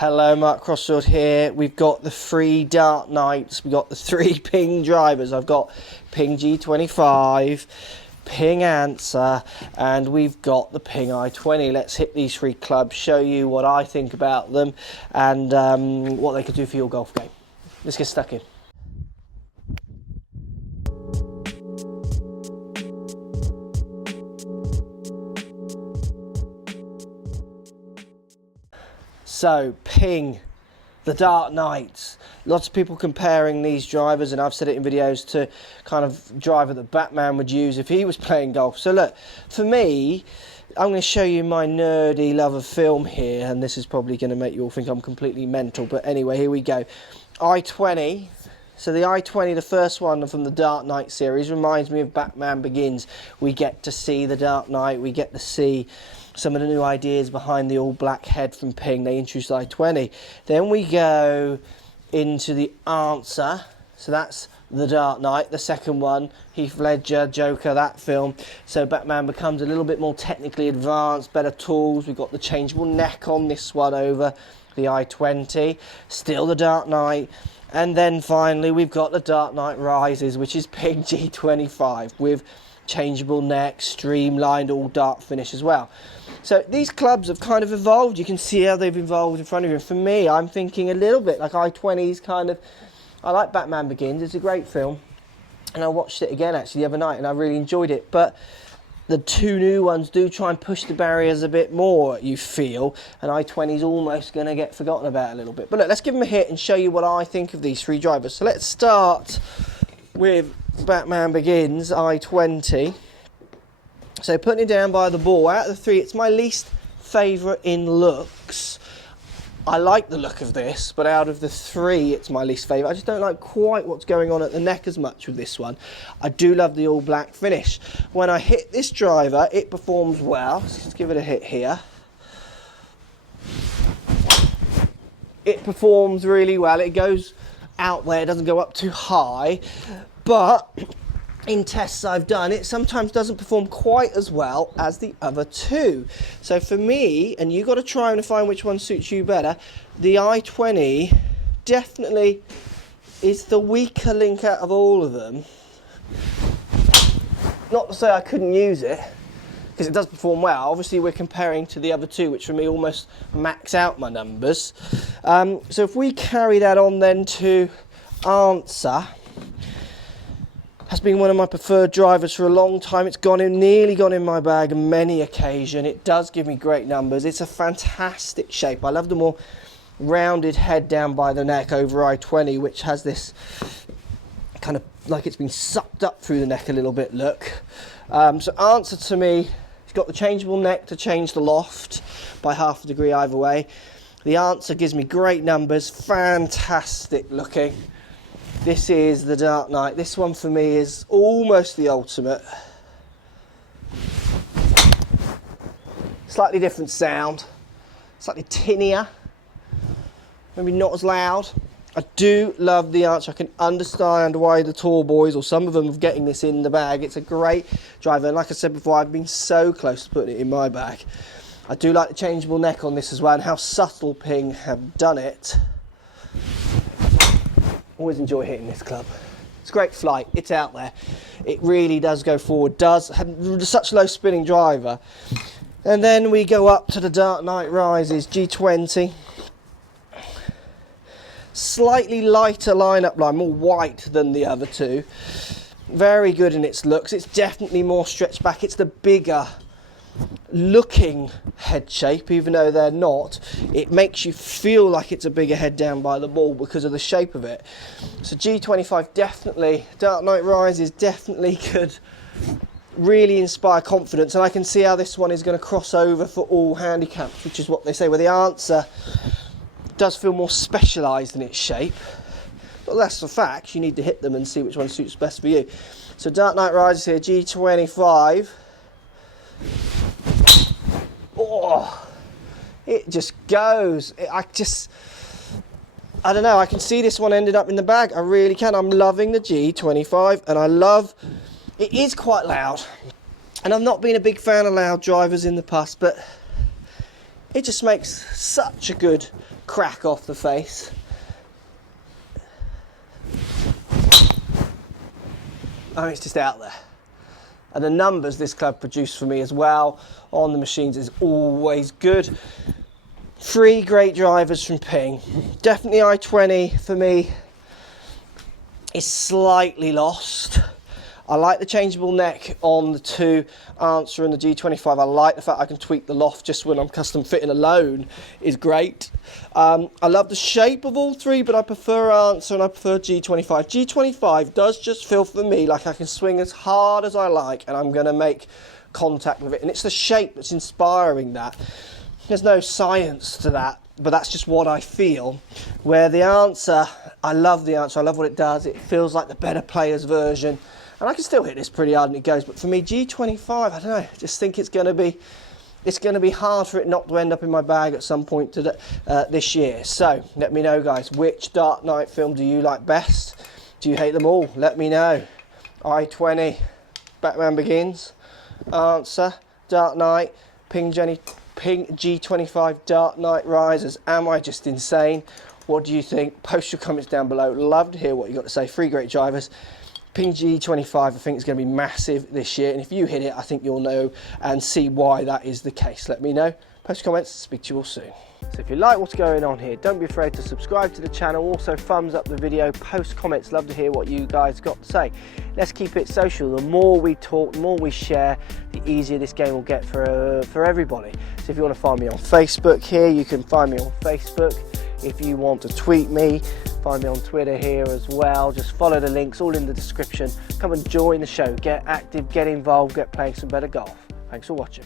Hello, Mark Crossfield here. We've got the 3 Dart Knights. We've got the 3 Ping drivers. I've got Ping G25, Ping Anser, and we've got the Ping i20. Let's hit these 3 clubs, show you what I think about them, and what they could do for your golf game. Let's get stuck in. So, Ping, the Dart Knights. Lots of people comparing these drivers, and I've said it in videos, to kind of driver that Batman would use if he was playing golf. So look, for me, I'm going to show you my nerdy love of film here, and this is probably going to make you all think I'm completely mental, but anyway, here we go. i20. So the i20, the first one from the Dark Knight series, reminds me of Batman Begins. We get to see the Dark Knight, we get to see some of the new ideas behind the all-black head from Ping. They introduced i20. Then we go into the Anser. So that's the Dark Knight, the second one. Heath Ledger, Joker, that film. So Batman becomes a little bit more technically advanced, better tools. We've got the changeable neck on this one over the i20. Still the Dark Knight. And then finally we've got the Dark Knight Rises, which is Ping G25 with changeable neck, streamlined, all dark finish as well. So these clubs have kind of evolved. You can see how they've evolved in front of you. For me, I'm thinking a little bit like i20's kind of... I like Batman Begins. It's a great film. And I watched it again actually the other night and I really enjoyed it. But the 2 new ones do try and push the barriers a bit more, you feel. And i20's almost going to get forgotten about a little bit. But look, let's give them a hit and show you what I think of these 3 drivers. So let's start with Batman Begins, i20. So putting it down by the ball, out of the 3, it's my least favourite in looks. I like the look of this, but out of the 3, it's my least favourite. I just don't like quite what's going on at the neck as much with this one. I do love the all black finish. When I hit this driver, it performs well. Let's give it a hit here. It performs really well. It goes out there, it doesn't go up too high, but in tests I've done, it sometimes doesn't perform quite as well as the other 2. So for me, and you've got to try and find which one suits you better, the i20 definitely is the weaker link out of all of them. Not to say I couldn't use it, because it does perform well. Obviously we're comparing to the other 2, which for me almost max out my numbers. So if we carry that on then to Anser, has been one of my preferred drivers for a long time. It's nearly gone in my bag on many occasions. It does give me great numbers. It's a fantastic shape. I love the more rounded head down by the neck over i20, which has this kind of like it's been sucked up through the neck a little bit look. So Anser to me, it's got the changeable neck to change the loft by ½ a degree either way. The Anser gives me great numbers, fantastic looking. This is the Dark Knight. This one for me is almost the ultimate. Slightly different sound, slightly tinnier, maybe not as loud. I do love the Anser. I can understand why the tall boys, or some of them, are getting this in the bag. It's a great driver, and like I said before, I've been so close to putting it in my bag. I do like the changeable neck on this as well, and how subtle Ping have done it. Always enjoy hitting this club. It's great flight, it's out there. It really does go forward, does have such low spinning driver. And then we go up to the Dark Knight Rises, G20. Slightly lighter lineup line, more white than the other 2. Very good in its looks. It's definitely more stretched back. It's the bigger looking head shape, even though they're not. It makes you feel like it's a bigger head down by the ball because of the shape of it. So G25 definitely, Dark Knight Rises definitely could really inspire confidence, and I can see how this one is going to cross over for all handicaps, which is what they say, where the Anser does feel more specialised in its shape. But that's the fact. You need to hit them and see which one suits best for you. So Dark Knight Rises here, G25. Oh, it just goes. I don't know, I can see this one ended up in the bag. I really can. I'm loving the G25, and I love, it is quite loud. And I've not been a big fan of loud drivers in the past, but it just makes such a good crack off the face. I mean, it's just out there. And the numbers this club produced for me as well on the machines is always good. 3 great drivers from Ping. Definitely i20 for me is slightly lost. I like the changeable neck on the 2 Anser and the G25. I like the fact I can tweak the loft just when I'm custom fitting alone is great. I love the shape of all 3, but I prefer Anser and I prefer G25. G25 does just feel for me like I can swing as hard as I like and I'm going to make contact with it. And it's the shape that's inspiring that. There's no science to that, but that's just what I feel. Where the Anser, I love the Anser. I love what it does. It feels like the better player's version. And I can still hit this pretty hard and it goes, but for me, G25, I don't know, I just think it's going to be hard for it not to end up in my bag at some point this year. So let me know, guys, which Dark Knight film do you like best? Do you hate them all? Let me know. i20, Batman Begins, Anser, Dark Knight, Ping G25 Dark Knight Rises. Am I just insane? What do you think? Post your comments down below. Love to hear what you got to say. 3 great drivers. Ping G25 I think is going to be massive this year, and if you hit it I think you'll know and see why that is the case. Let me know, post comments, speak to you all soon. So if you like what's going on here, don't be afraid to subscribe to the channel, also thumbs up the video, post comments, love to hear what you guys got to say. Let's keep it social. The more we talk, the more we share, the easier this game will get for everybody. So if you want to find me on Facebook here, you can find me on Facebook. If you want to tweet me, find me on Twitter here as well. Just follow the links, all in the description. Come and join the show, get active, get involved, get playing some better golf. Thanks for watching.